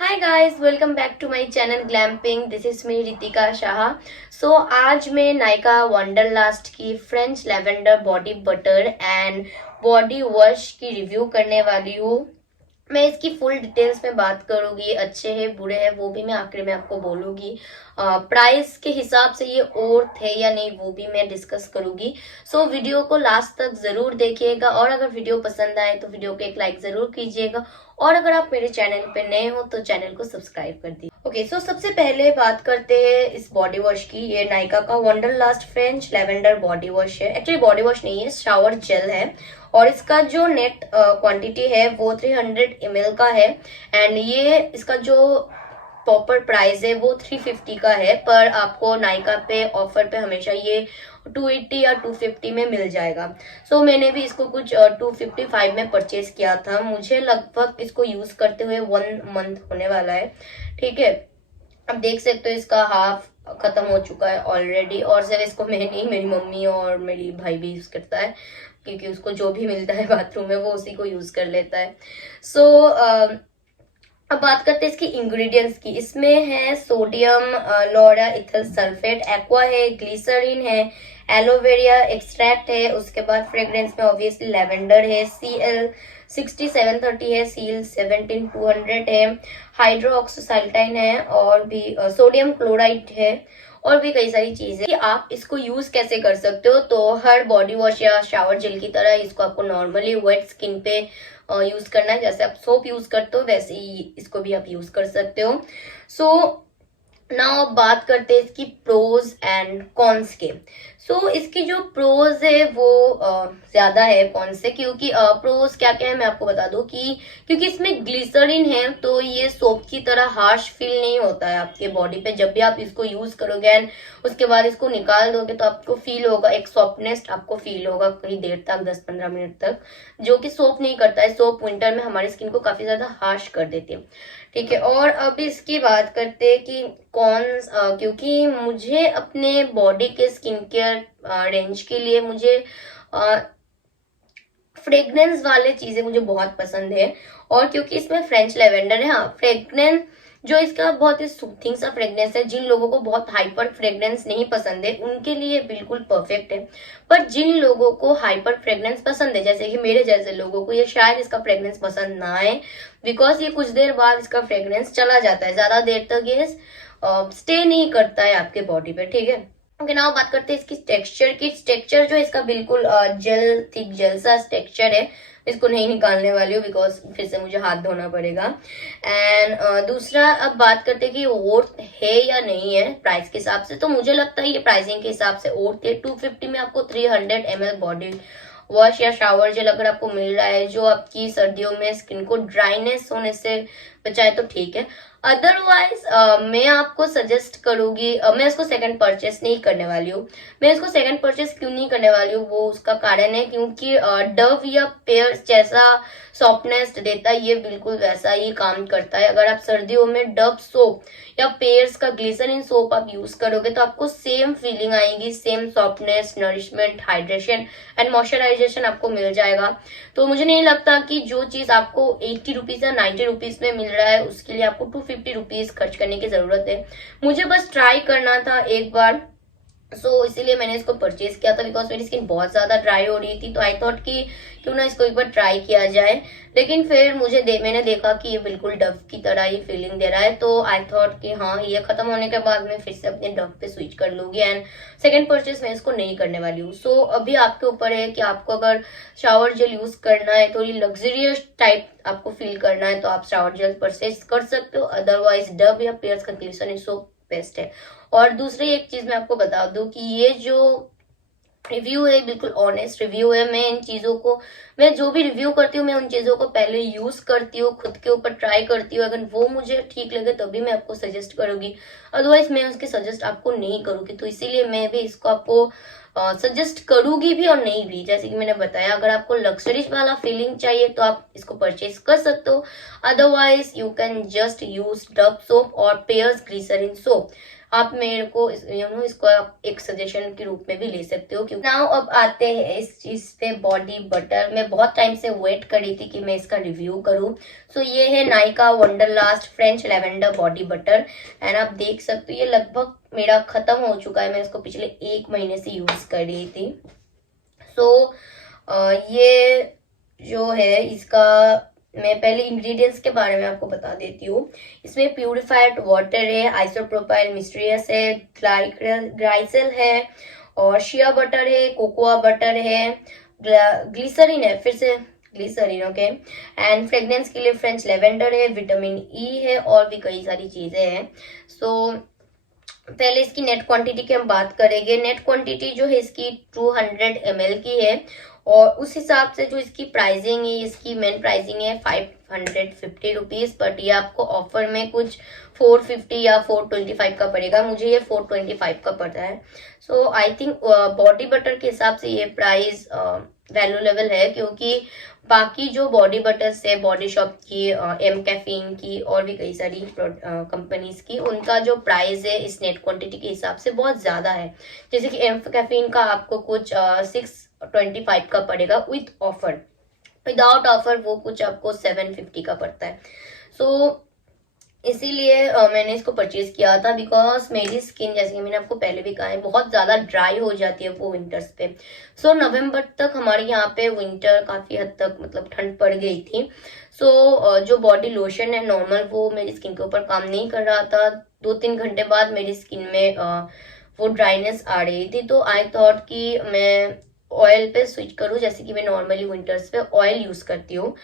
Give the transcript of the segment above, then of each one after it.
Hi guys, welcome back to my channel Glamping. This is me Ritika Shah. So आज मैं Nykaa Wanderlust की French lavender body butter and body wash की review करने वाली हूँ। मैं इसकी फुल डिटेल्स में बात करूंगी, अच्छे हैं बुरे हैं वो भी मैं आखिर में आपको बोलूंगी। प्राइस के हिसाब से ये वर्थ है या नहीं वो भी मैं डिस्कस करूंगी। सो वीडियो को लास्ट तक जरूर देखिएगा और अगर वीडियो पसंद आए तो वीडियो को एक लाइक जरूर कीजिएगा और अगर आप मेरे चैनल पे नए हो तो चैनल को सब्सक्राइब कर दीजिए। ओके, सो सबसे पहले बात करते हैं इस बॉडी वॉश की। ये नायका का वंडरलास्ट फ्रेंच लेवेंडर बॉडी वॉश है। एक्चुअली बॉडी वॉश नहीं है, शावर जेल है और इसका जो नेट क्वांटिटी है वो 300 ml का है एंड ये इसका जो प्रॉपर प्राइस है वो 350 का है, पर आपको नायका पे ऑफर पे हमेशा ये 280 या 250 में मिल जाएगा। सो मैंने भी इसको कुछ 255 में परचेज किया था। मुझे लगभग इसको यूज करते हुए 1 मंथ होने वाला है। ठीक है, अब देख सकते हो इसका हाफ खत्म हो चुका है ऑलरेडी और सिर्फ इसको मैं नहीं, मेरी मम्मी और मेरी भाई भी यूज करता है क्योंकि उसको जो भी मिलता है बाथरूम में वो उसी को यूज कर लेता है। सो अब बात करते हैं इसकी इंग्रेडिएंट्स की। इसमें है सोडियम लोरा इथल सल्फेट, एक्वा है, ग्लिसरीन है, एलोवेरा एक्सट्रैक्ट है, उसके बाद फ्रेग्रेंस में ऑब्वियसली लेवेंडर है, CL 6730 है, सील 17200 है, हाइड्रोक्साइल्टाइन है और भी सोडियम क्लोराइड है और भी कई सारी चीजें कि आप इसको यूज कैसे कर सकते हो। तो हर बॉडी वॉश या शावर जेल की तरह इसको आपको नॉर्मली वेट स्किन पे यूज करना है। जैसे आप सोप यूज करते हो वैसे ही इसको भी आप यूज कर सकते हो। सो नाउ अब बात करते हैं इसकी प्रोज एंड कॉन्स के। सो इसकी जो प्रोज है वो ज्यादा है कौन से, क्योंकि प्रोज क्या क्या है मैं आपको बता दूं कि क्योंकि इसमें ग्लिसरीन है तो ये सोप की तरह हार्श फील नहीं होता है आपके बॉडी पे। जब भी आप इसको यूज करोगे एंड उसके बाद इसको निकाल दोगे तो आपको फील होगा, एक सॉफ्टनेस आपको फील होगा कई देर तक, 10-15 मिनट तक, जो कि सोप नहीं करता है। सोप विंटर में हमारी स्किन को काफी ज्यादा हार्श कर देती है। ठीक है, और अब इसकी बात करते हैं कि कौन क्योंकि मुझे अपने बॉडी के स्किन केयर रेंज के लिए मुझे फ्रेग्रेंस वाले चीजें मुझे बहुत पसंद है और क्योंकि इसमें फ्रेंच लेवेंडर है। हाँ, फ्रेग्रेंस जो इसका बहुत ही सूथिंग सा फ्रेग्रेंस है, जिन लोगों को बहुत हाइपर फ्रेग्रेंस नहीं पसंद है उनके लिए बिल्कुल परफेक्ट है। पर जिन लोगों को हाइपर फ्रेग्रेंस पसंद है, जैसे कि मेरे जैसे लोगों को, ये शायद इसका फ्रेग्रेंस पसंद ना आए बिकॉज ये कुछ देर बाद इसका फ्रेग्रेंस चला जाता है, ज्यादा देर तक ये स्टे नहीं करता है आपके बॉडी पे। ठीक है, ओके, नाउ बात करते हैं इसकी टेक्सचर की। टेक्सचर जो इसका बिल्कुल जेल, थिक जेल सा टेक्सचर है। इसको नहीं निकालने वाली हूँ बिकॉज फिर से मुझे हाथ धोना पड़ेगा। एंड दूसरा अब बात करते हैं कि वर्थ है या नहीं है प्राइस के हिसाब से। तो मुझे लगता है ये प्राइसिंग के हिसाब से वर्थ है। 250 में आपको 300 ml बॉडी वॉश या शावर जेल अगर आपको मिल रहा है जो आपकी सर्दियों में स्किन को ड्राइनेस होने से बचाए तो ठीक है। अदरवाइज मैं आपको सजेस्ट करूंगी, मैं इसको सेकंड परचेस नहीं करने वाली हूँ। मैं इसको सेकंड परचेस क्यों नहीं करने वाली हूँ वो उसका कारण है क्योंकि डव या पेयर्स जैसा सॉफ्टनेस देता है ये बिल्कुल वैसा ही काम करता है। अगर आप सर्दियों में डव सोप या पेयर्स का ग्लिसरीन सोप आप यूज करोगे तो आपको सेम फीलिंग आएगी, same softness, nourishment, hydration and moisturisation आपको मिल जाएगा। तो मुझे नहीं लगता कि जो चीज आपको 80 रुपीज या 90 रुपीज में मिल रहा है उसके लिए आपको 250 रुपीज खर्च करने की जरूरत है। मुझे बस ट्राई करना था एक बार, इसीलिए मैंने इसको परचेज किया था बिकॉज मेरी स्किन बहुत ज्यादा ड्राई हो रही थी। तो आई थॉट कि क्यों ना इसको एक बार ट्राई किया जाए। लेकिन फिर मैंने देखा कि ये बिल्कुल डव की तरह ही फीलिंग दे रहा है तो आई थॉट कि हाँ, ये खत्म होने के बाद मैं फिर से अपने डव पे स्विच कर लूंगी एंड सेकंड परचेज मैं इसको नहीं करने वाली हूँ। सो अभी आपके ऊपर है कि आपको अगर शावर जेल यूज करना है, थोड़ी लग्जरियस टाइप आपको फील करना है तो आप शावर जेल परचेज कर सकते हो। अदरवाइज डव या पेयर्स का ग्लिसरीन सोप बेस्ट है। और दूसरी एक चीज मैं आपको बता दूं कि ये जो रिव्यू है बिल्कुल ऑनेस्ट रिव्यू है। मैं जो भी रिव्यू करती हूँ मैं उन चीजों को पहले यूज करती हूँ, खुद के ऊपर ट्राई करती हूँ। अगर वो मुझे ठीक लगे तभी मैं आपको सजेस्ट करूंगी, अदरवाइज मैं उसके सजेस्ट आपको नहीं करूंगी। तो इसीलिए मैं भी इसको आपको सजेस्ट करूंगी भी और नहीं भी। जैसे कि मैंने बताया, अगर आपको लग्जरी वाला फीलिंग चाहिए तो आप इसको परचेज कर सकते हो। Otherwise you can just use Dove soap और पेयर्स ग्लिसरीन सोप। आप मेरे को इसको आप एक सजेशन के रूप में भी ले सकते हो। क्योंकि नाउ अब आते हैं इस चीज पे, बॉडी बटर। मैं बहुत टाइम से वेट कर रही थी कि मैं इसका रिव्यू करूँ। सो ये है Nykaa Wanderlust French lavender body butter and आप देख सकते हो ये लगभग मेरा खत्म हो चुका है। मैं इसको पिछले 1 महीने से यूज कर रही थी। सो ये जो है इसका, मैं पहले इंग्रेडिएंट्स के बारे में आपको बता देती हूँ। इसमें प्यूरिफाइड वाटर है, आइसोप्रोपाइल मिस्ट्रियस है, ग्लाइसेल है और शिया बटर है, कोकोआ बटर है, ग्लिसरीन है, फिर से ग्लिसरीन, ओके, एंड फ्रेग्रेंस के लिए फ्रेंच लेवेंडर है, विटामिन ई है और भी कई सारी चीजें हैं। सो पहले इसकी नेट क्वांटिटी की हम बात करेंगे। नेट क्वांटिटी जो है इसकी 200 ml की है और उस हिसाब से जो इसकी प्राइसिंग है, इसकी मेन प्राइसिंग है 550 रुपीज, बट ये आपको ऑफर में कुछ 450 या 425 का पड़ेगा। मुझे ये 425 का पड़ता है। सो आई थिंक बॉडी बटर के हिसाब से ये प्राइस वैल्यूएबल है, क्योंकि बाकी जो बॉडी बटर्स है बॉडी शॉप की, एम कैफीन की और भी कई सारी कंपनीज की, उनका जो प्राइस है इस नेट क्वांटिटी के हिसाब से बहुत ज्यादा है। जैसे कि एम कैफीन का आपको कुछ 625 का पड़ेगा विथ ऑफर, विदाउट ऑफर वो कुछ आपको 750 का पड़ता है। सो इसीलिए मैंने इसको परचेज किया था, बिकॉज मेरी स्किन, जैसे कि मैंने आपको पहले भी कहा है, बहुत ज्यादा ड्राई हो जाती है वो विंटर्स पे। सो नवंबर तक हमारे यहाँ पे विंटर काफी हद तक मतलब ठंड पड़ गई थी। सो जो बॉडी लोशन है नॉर्मल, वो मेरी स्किन के ऊपर काम नहीं कर रहा था। 2-3 घंटे बाद मेरी स्किन में वो ड्राइनेस आ रही थी। तो आई थॉट कि मैं ऑयल पे स्विच करूं, जैसे कि मैं नॉर्मली विंटर्स पे ऑयल यूज करती हूँ।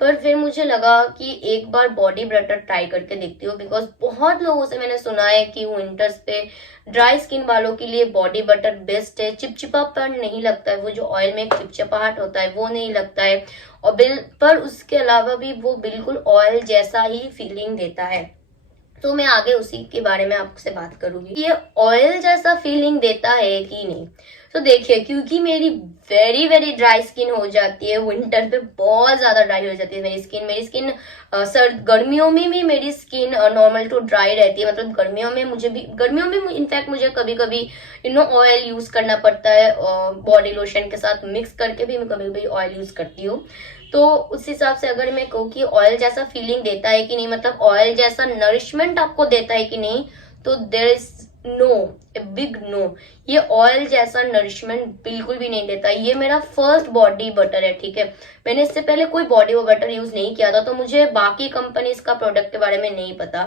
पर फिर मुझे लगा कि एक बार बॉडी बटर ट्राई करके देखती हूँ, बिकॉज बहुत लोगों से मैंने सुना है कि विंटर्स पे ड्राई स्किन वालों के लिए बॉडी बटर बेस्ट है। चिपचिपापन नहीं लगता है, वो जो ऑयल में एक चिपचिपाहट होता है वो नहीं लगता है, और पर उसके अलावा भी वो बिल्कुल ऑयल जैसा ही फीलिंग देता है। तो मैं आगे उसी के बारे में आपसे बात करूंगी, ये ऑयल जैसा फीलिंग देता है कि नहीं। तो देखिए, क्योंकि मेरी वेरी वेरी ड्राई स्किन हो जाती है विंटर पे, बहुत ज्यादा ड्राई हो जाती है मेरी स्किन सर्द गर्मियों में भी मेरी स्किन नॉर्मल टू ड्राई रहती है। मतलब गर्मियों में इनफैक्ट मुझे कभी कभी ऑयल यूज करना पड़ता है, बॉडी लोशन के साथ मिक्स करके भी मैं कभी कभी ऑयल यूज करती हूँ। तो उस हिसाब से अगर मैं कहूँ कि ऑयल जैसा फीलिंग देता है कि नहीं, मतलब ऑयल जैसा नरिशमेंट आपको देता है कि नहीं, तो there is no, a big no. ये ऑयल जैसा नरिशमेंट बिल्कुल भी नहीं देता। ये मेरा फर्स्ट बॉडी बटर है, ठीक है। मैंने इससे पहले कोई बॉडी बटर यूज नहीं किया था, तो मुझे बाकी कंपनीज का प्रोडक्ट के बारे में नहीं पता,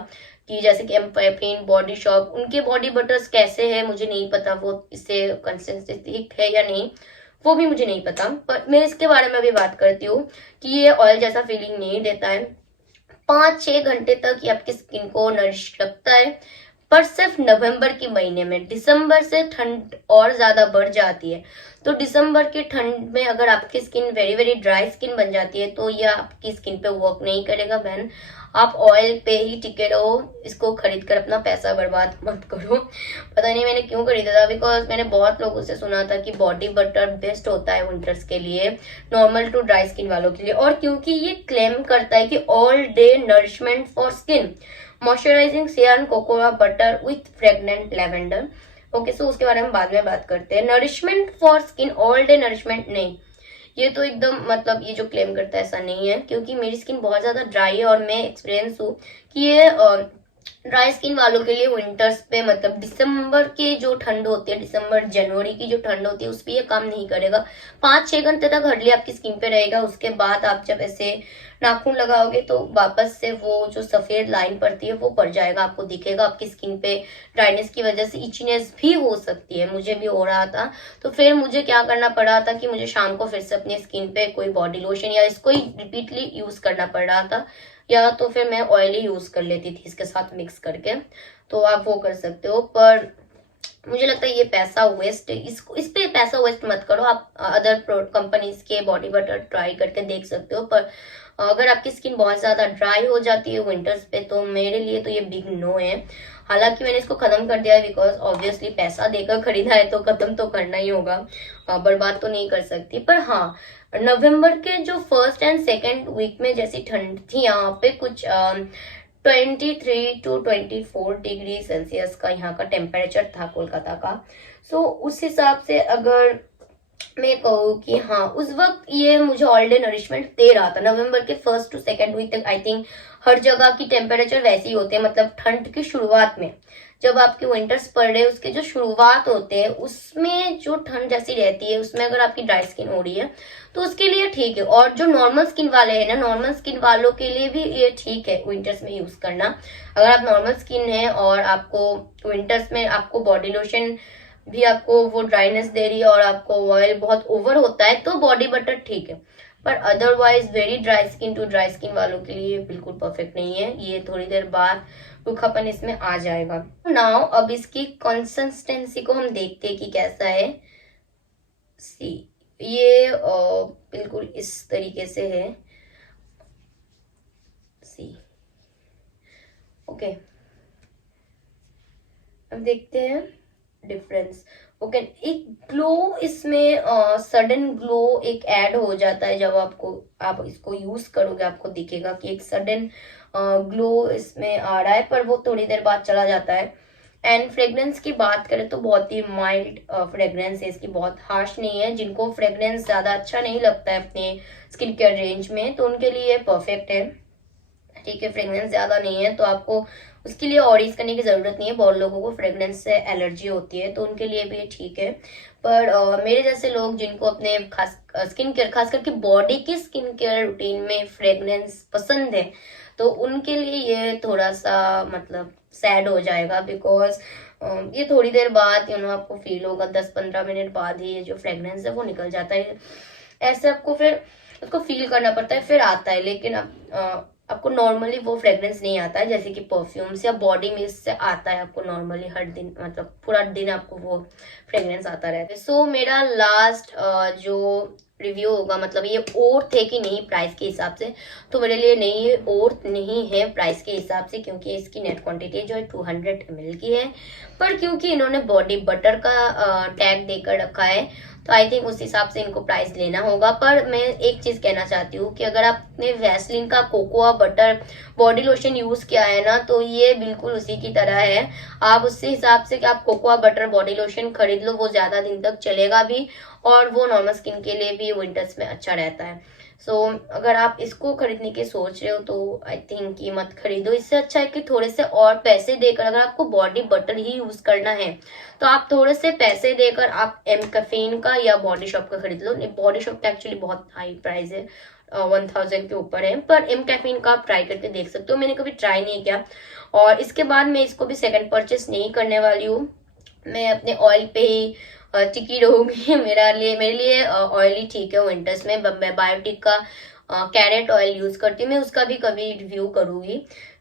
कि जैसे कि एम्पेपिन, बॉडी शॉप, उनके बॉडी बटर्स कैसे है मुझे नहीं पता, वो इससे कंसिस्टेंसी है या नहीं वो भी मुझे नहीं पता। पर मैं इसके बारे में भी बात करती हूँ कि ये ऑयल जैसा फीलिंग नहीं देता है। 5-6 घंटे तक ये आपकी स्किन को नरिश रखता है, पर सिर्फ नवंबर के महीने में। दिसंबर से ठंड और ज्यादा बढ़ जाती है। तो दिसंबर की ठंड में अगर आपकी skin very very dry skin बन जाती है, तो ये आपकी स्किन पे वर्क नहीं करेगा बहन। आप ऑयल पे ही टिके रहो, इसको खरीद कर अपना पैसा बर्बाद मत करो। पता नहीं मैंने क्यों खरीदा था, बिकॉज मैंने बहुत लोगों से सुना था कि बॉडी बटर बेस्ट होता है विंटर्स के लिए, नॉर्मल टू ड्राई स्किन वालों के लिए। और क्योंकि ये क्लेम करता है कि all day nourishment for skin, moisturising shea and cocoa butter with fragrant lavender. Okay, so उसके बारे में बाद में बात करते हैं। Nourishment for skin, all day nourishment नहीं, ये तो एकदम मतलब ये जो क्लेम करता है ऐसा नहीं है, क्योंकि मेरी स्किन बहुत ज्यादा ड्राई है और मैं एक्सपीरियंस हूँ कि ये ड्राई स्किन वालों के लिए विंटर्स पे, मतलब दिसंबर के जो ठंड होती है, दिसंबर जनवरी की जो ठंड होती है, उस पर ये काम नहीं करेगा। 5-6 घंटे तक हार्डली आपकी स्किन पे रहेगा। उसके बाद आप जब ऐसे नाखून लगाओगे तो वापस से वो जो सफेद लाइन पड़ती है वो पड़ जाएगा, आपको दिखेगा। आपकी स्किन पे ड्राइनेस की वजह से इचनेस भी हो सकती है, मुझे भी हो रहा था। तो फिर मुझे क्या करना पड़ा था कि मुझे शाम को फिर से अपनी स्किन पे कोई बॉडी लोशन या इसको ही रिपीटली यूज करना पड़ रहा था, या तो फिर मैं ऑयल ही यूज कर लेती थी इसके साथ मिक्स करके। तो आप वो कर सकते हो, पर मुझे लगता है ये पैसा वेस्ट है। इस पे पैसा वेस्ट मत करो। आप अदर कंपनीज के बॉडी बटर ट्राई करके देख सकते हो, पर अगर आपकी स्किन बहुत ज्यादा ड्राई हो जाती है विंटर्स पे, तो मेरे लिए तो ये बिग नो है। हालांकि मैंने इसको खत्म कर दिया है, बिकॉज ऑब्वियसली पैसा देकर खरीदा है तो खत्म तो करना ही होगा, बर्बाद तो नहीं कर सकती। पर हाँ, नवंबर के जो 1st एंड 2nd वीक में जैसी ठंड थी यहाँ पे, कुछ 23 to 24 डिग्री सेल्सियस का यहाँ का टेम्परेचर था कोलकाता का। सो उस हिसाब से अगर मैं कहूँ कि हाँ, उस वक्त ये मुझे ऑल डे नरिशमेंट दे रहा था। नवंबर के 1st to 2nd वीक तक आई थिंक हर जगह की टेम्परेचर वैसी ही होते हैं, मतलब ठंड की शुरुआत में जब आपके विंटर्स पड़ रहे हैं उसके जो शुरुआत होते हैं उसमें जो ठंड जैसी रहती है, उसमें अगर आपकी ड्राई स्किन हो रही है तो उसके लिए ठीक है। और जो नॉर्मल स्किन वाले हैं ना, नॉर्मल स्किन वालों के लिए भी ये ठीक है विंटर्स में यूज करना। अगर आप नॉर्मल स्किन है और आपको विंटर्स में आपको बॉडी लोशन भी आपको वो ड्राइनेस दे रही है और आपको ऑयल बहुत ओवर होता है तो बॉडी बटर ठीक है, पर otherwise very dry skin to dry skin वालों के लिए बिल्कुल परफेक्ट नहीं है। ये थोड़ी देर बाद रूखापन इसमें आ जाएगा। नाउ अब इसकी कंसिस्टेंसी को हम देखते हैं कि कैसा है। सी ये बिल्कुल इस तरीके से है। सी ओके, अब देखते हैं डिफरेंस। ओके, एक ग्लो इसमें सडन ग्लो एक ऐड हो जाता है जब आप इसको यूज करोगे, आपको दिखेगा कि एक सडन ग्लो इसमें आ रहा है, पर वो थोड़ी देर बाद चला जाता है। एंड फ्रेग्रेंस की बात करें तो बहुत ही माइल्ड फ्रेग्रेंस है इसकी, बहुत हार्श नहीं है। जिनको फ्रेग्रेंस ज्यादा अच्छा नहीं लगता है अपने स्किन केयर रेंज में तो उनके लिए परफेक्ट है। ठीक है, फ्रेग्रेंस ज्यादा नहीं है तो आपको उसके लिए और यूज करने की जरूरत नहीं है। बहुत लोगों को फ्रेग्रेंस से एलर्जी होती है तो उनके लिए भी ठीक है, पर मेरे जैसे लोग जिनको अपने खास स्किन केयर, खास करके बॉडी की स्किन केयर रूटीन में फ्रेग्रेंस पसंद है तो उनके लिए ये थोड़ा सा मतलब सैड हो जाएगा, बिकॉज ये थोड़ी देर बाद आपको फील होगा, 10-15 मिनट बाद ही ये जो फ्रेग्रेंस है वो निकल जाता है। ऐसे आपको फिर उसको फील करना पड़ता है, फिर आता है, लेकिन आपको नॉर्मली वो फ्रेग्रेंस नहीं आता है जैसे कि परफ्यूम्स या बॉडी मिस्ट से आता है आपको नॉर्मली हर दिन, मतलब पूरा दिन आपको वो फ्रेग्रेंस आता रहता है। सो मेरा लास्ट जो रिव्यू होगा, मतलब ये ओर्थ है कि नहीं प्राइस के हिसाब से, तो मेरे लिए नहीं, ये ओर्थ नहीं है प्राइस के हिसाब से, क्योंकि इसकी नेट क्वांटिटी जो है 200 ml की है। पर क्योंकि इन्होंने बॉडी बटर का टैग देकर रखा है तो आई थिंक उस हिसाब से इनको प्राइस लेना होगा। पर मैं एक चीज कहना चाहती हूँ कि अगर आपने वैसलीन का cocoa butter body lotion use किया है ना तो ये बिल्कुल उसी की तरह है। आप उससे हिसाब से कि आप कोकोआ बटर बॉडी लोशन खरीद लो, वो ज्यादा दिन तक चलेगा भी और वो नॉर्मल स्किन के लिए भी विंटर्स में अच्छा रहता है। सो अगर आप इसको खरीदने की सोच रहे हो तो आई थिंक ये मत खरीदो। इससे अच्छा है कि थोड़े से और पैसे देकर, अगर आपको बॉडी बटर ही यूज करना है तो आप थोड़े से पैसे देकर आप एम कैफीन का या बॉडी शॉप का खरीद लो। बॉडी शॉप का एक्चुअली बहुत हाई प्राइस है, 1000 के ऊपर है, पर एम कैफीन का आप ट्राई करके देख सकते हो। मैंने कभी ट्राई नहीं किया और इसके बाद मैं इसको भी सेकंड परचेस नहीं करने वाली हूँ। मैं अपने ऑयल पे ही टिकी रहूंगी। मेरे लिए ऑयली ठीक है विंटर्स में। मैं बायोटिक का कैरेट ऑयल यूज करती हूँ, मैं उसका भी कभी रिव्यू करूंगी।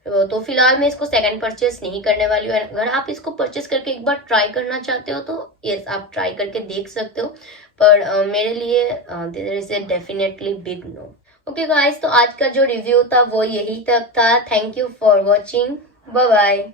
तो फिलहाल मैं इसको सेकंड परचेस नहीं करने वाली हूँ। अगर आप इसको परचेस करके एक बार ट्राई करना चाहते हो तो यस, आप ट्राई करके देख सकते हो, पर मेरे लिए there is a definitely big no. Okay guys, तो आज का जो रिव्यू था वो यही तक था। Thank you for watching, bye bye.